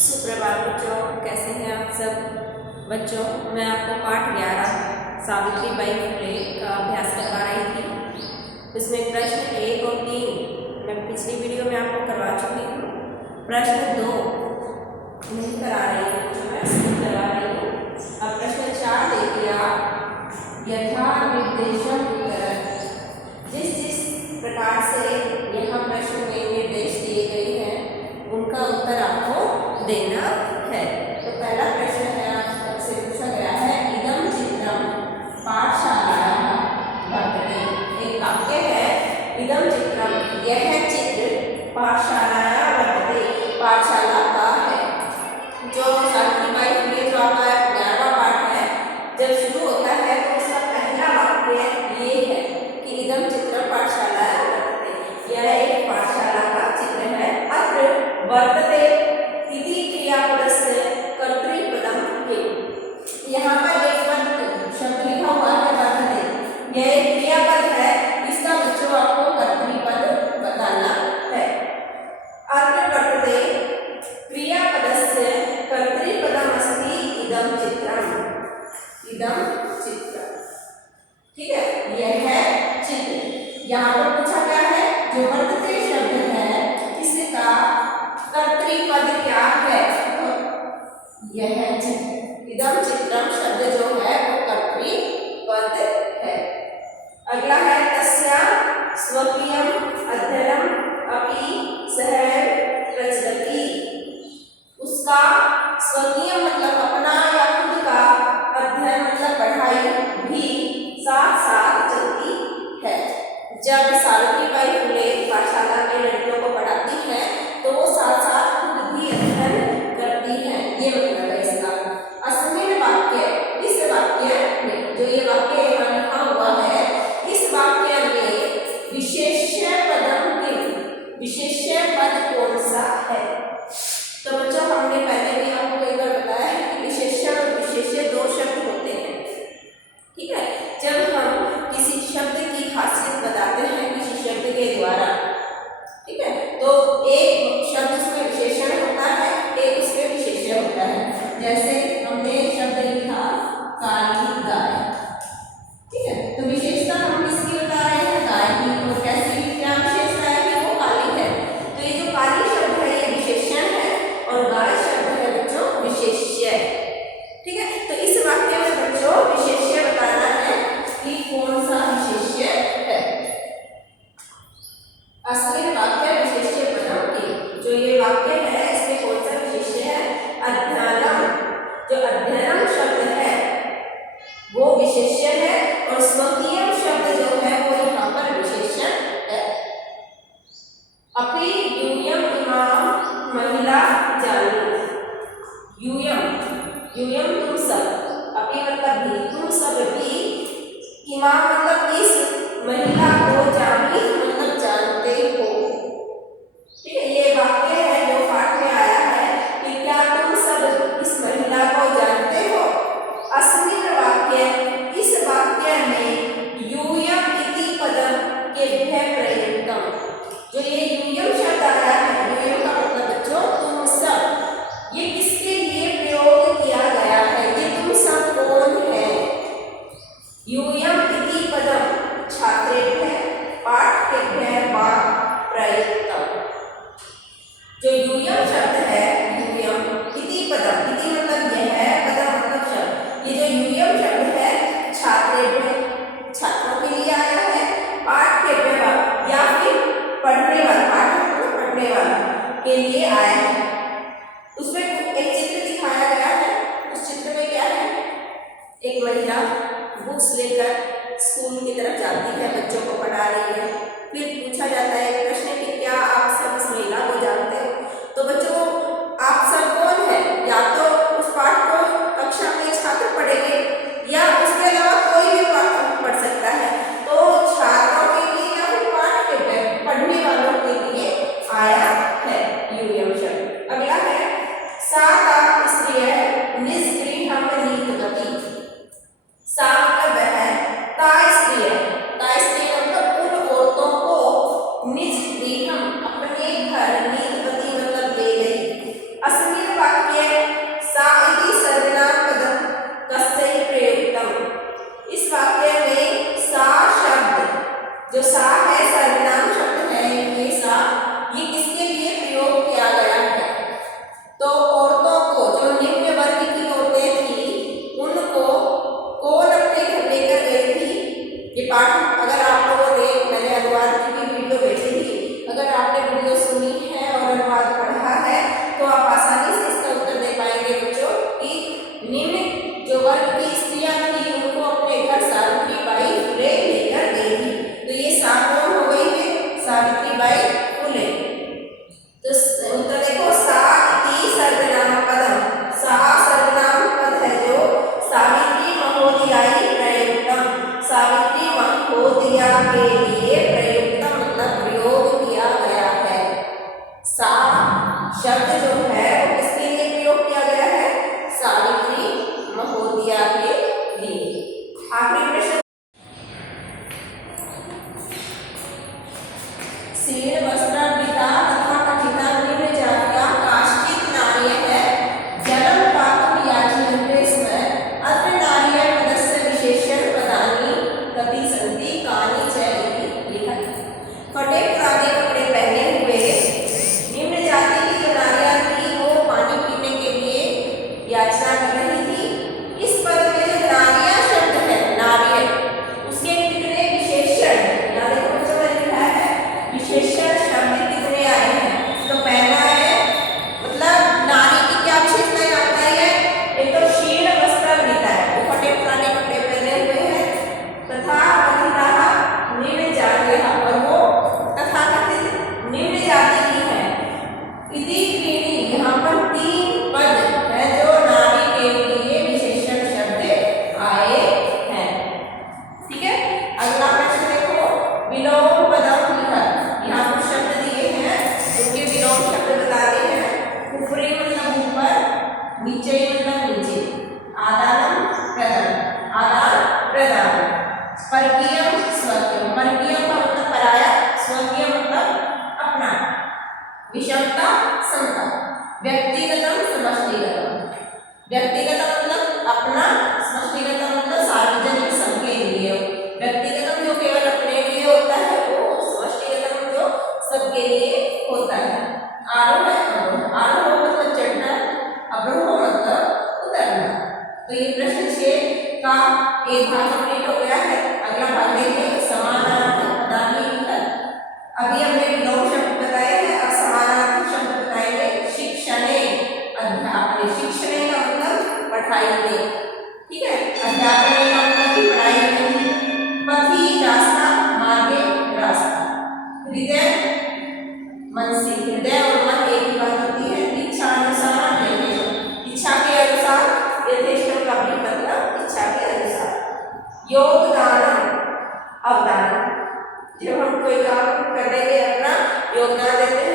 सुप्रभात बच्चों, कैसे हैं आप सब बच्चों। मैं आपको पाठ 11 सावित्रीबाई फुले का अभ्यास करवा रही थी। उसमें प्रश्न 1 और 3 मैं पिछली वीडियो में आपको करवा चुकी हूँ। प्रश्न 2 नहीं करा रही हूँ, जो मैं करवा रही हूँ। अब प्रश्न 4 देखिए आप, यथा निर्देशम उत्तर। जिस प्रकार से यहाँ प्रश्न में निर्देश दिए गए हैं उनका उत्तर आपको देना है। तो पहला प्रश्न है आपसे पूछा गया है, इदम चित्रम पाठशालायाः वर्तते। एक वाक्य है, इदम चित्रम, यह चित्र पाठशालायाः वर्तते, पाठशाला का है। जो सावित्रीबाई फुले जो आपका 11वां पाठ है, जब शुरू होता है तो उसका पहला वाक्य ये है कि इदम चित्रम पाठशालायाः वर्तते, यह एक पाठशाला का चित्र है। अत्र वर्तते इति क्रियापदस्य कर्तृपदम किम। यहाँ पर एक पद शब्द लिखा हुआ है वर्तते, यह एक क्रियापद है, इसका बच्चों आपको कर्तृपद बताना है। अत्र वर्तते क्रियापदस्य कर्तृपदम अस्ति इदं चित्रम। इदं चित्रम, ठीक है, यह है चित्र। यहाँ पर पूछा क्या है, जो वर्तते शब्द है इसका कर्तृपद क्या है, यह चित्र। इदम चित्रम शब्द जो है वो कर्तृपद है। अगला है, तस्या स्वकीयम अध्ययनम अपि सह प्रचलति। उसका स्वकीय मतलब अपना या खुद का, अध्ययन मतलब पढ़ाई भी साथ साथ चलती है। जब सावित्रीबाई फुले पाठशाला में लड़कियों को पढ़ाती है तो वो साथ साथ खुद भी अध्ययन करती हैं, ये मतलब है इसका। अस्मिन् वाक्य, इस वाक्य में, जो ये वाक्य यहाँ लिखा हुआ है, इस वाक्य में विशेष्य पदम किम, विशेष्य पद कौन सा है। तो बच्चों, हमने पहले भी आपको कई बार बताया है कि विशेष्य और विशेष्य दो शब्द होते हैं, ठीक है। जब हम किसी शब्द की खासियत बताते हैं किसी शब्द के द्वारा, ठीक है, तो एक शब्द उसमें विशेषण होता है, एक उसमें विशेष्य होता है। जैसे हमने शब्द लिखा काली गाय, ठीक है, तो विशेषता हम किसकी बता रहे हैं, गाय की। और कैसी, क्या विशेषता है कि वो काली है, तो ये जो काली शब्द है ये विशेषण है और गाय शब्द है बच्चों विशेष्य, ठीक है। तो इस वाक्य में बच्चों विशेष्य बताना है कि कौन सा विशेष्य है। अस्मिन् वाक्य विशेष्य पदम किम, जो ये वाक्य है इसमें कौन सा विशेष्य है, अध्ययनम। जो अध्ययनम शब्द है वो विशेष्य है और स्वकीयम शब्द जो है वो यहाँ पर विशेषण है। अपि यूयम इमाम महिला जानी। यूयम, यूयम तुम सब, अपि मतलब भी, तुम सब भी, इमाम मतलब इस, महिला को जानी मतलब जानते हो, ठीक है। ये वाक्य है जो पाठ में आया है कि क्या तुम सब इस महिला को जानते हो। अस्मिन् वाक्य, इस वाक्य में यूयम इति पदम केभ्यः प्रयुक्तम। जो ये यूयम शब्द आया है, यूयम का मतलब बच्चों तुम सब, ये किसके लिए प्रयोग किया गया है, ये तुम सब कौन है। यूयम इति पदम छात्रेभ्यः पाठकेभ्यः वा प्रयुक्तम। जो यूयम शब्द है, यूयम इति पदम, इति मतलब यह है, पदम मतलब शब्द, ये जो यूयम शब्द है छात्रेभ्यः, छात्रों के लिए आया है, पाठकेभ्यः या फिर पढ़ने वाला, पाठक मतलब पढ़ने वाला के लिए आया है। उसमें एक चित्र दिखाया गया है, उस चित्र में क्या है, एक महिला बुक्स लेकर स्कूल की तरफ जाती है, बच्चों को पढ़ा रही है। फिर पूछा जाता है एक प्रश्न कि क्या आप सब इस महिला को जानते हो। तो बच्चों, आप सब कौन है, या तो उस पाठ को कक्षा में छात्र पढ़ेंगे या उसके अलावा कोई भी पाठ पढ़ सकता है। तो छात्रों के लिए या फिर पाठ के पढ़ने वालों के लिए आया है यूयम शब्द। अगला है, सा ता स्त्रियः निजगृहं नीतवती। सा मतलब है, ता स्त्रिय, ता स्त्रिय मतलब उन औरतों को निज गृहं अपने घर, नीतवती मतलब ले गई। अस्मिन् वाक्य क्षीण वस्त्रावृता तथा कथिता निम्न जातिया काश्चित् नार्यः जलं पातुं याचन्ते स्म। अत्र नार्यपदस्य विशेषणपदानि कति सन्ति कानि च इति लिखति। फटे पुराने कपड़े पहने हुए निम्न जाति की जो नारियां थी वो पानी पीने के लिए याचना कर रही थी। इस पद में जो नारियां शब्द है, नारियल, उसके कितने विशेषण, यहाँ देखो बच्चों ने लिखा है विशेषण शब्द कितने आए हैं। तो पहला है मतलब नारी की क्या विशेषता आता है, एक तो क्षीण वस्त्रावृता है, वो फटे पुराने कपड़े पहने हुए हैं, तथा कथिता निम्न जातियः, और वो तथाकथित निम्न जाति की है। इति त्रीणि, यहाँ पर 3 पद है जो नारी के लिए विशेषण शब्द आए हैं। ठीक है, अगला प्रश्न देखो, विलोम पदम लिखत। यहाँ पर शब्द दिए हैं, उनके विलोम शब्द बताते हैं। ऊपरी मतलब ऊपर, नीचे मतलब नीचे। आदानम प्रदान, आदान प्रदान। परकीयम स्वकीयम, परकीयम का मतलब पराया, स्वकीय मतलब अपना। विषमता समता। व्यक्तिगतम समष्टिगतम, व्यक्तिगत मतलब अपना, समष्टिगत मतलब सार्वजनिक सबके लिए। व्यक्तिगतम जो केवल अपने लिए होता है वो, समष्टिगतम जो सबके लिए होता है। आरोह है अवरोह, आरोह मतलब चढ़ना, अवरोह मतलब उतरना। तो ये प्रश्न 6 का एक भाग कंप्लीट हो गया है। अगला भाग देखें समानार्थक पदानि लिखत। अभी हमने विलोम शब्द बताए हैं, अब समानार्थक शब्द बताएंगे। शिक्षणे अध्यापने, शिक्षणे का मतलब पढ़ाई में, ठीक है, अध्यापने का मतलब पढ़ाई में। पथि रास्ता, मार्गे रास्ता। हृदय मनसी, हृदय और मन एक ही बात होती है। इच्छा अनुसार यथेष्ट, इच्छा के अनुसार, यथेष्ट का भी मतलब इच्छा के अनुसार। योगदान अवदान, जब हम कोई काम करने में अपना योगदान देते हैं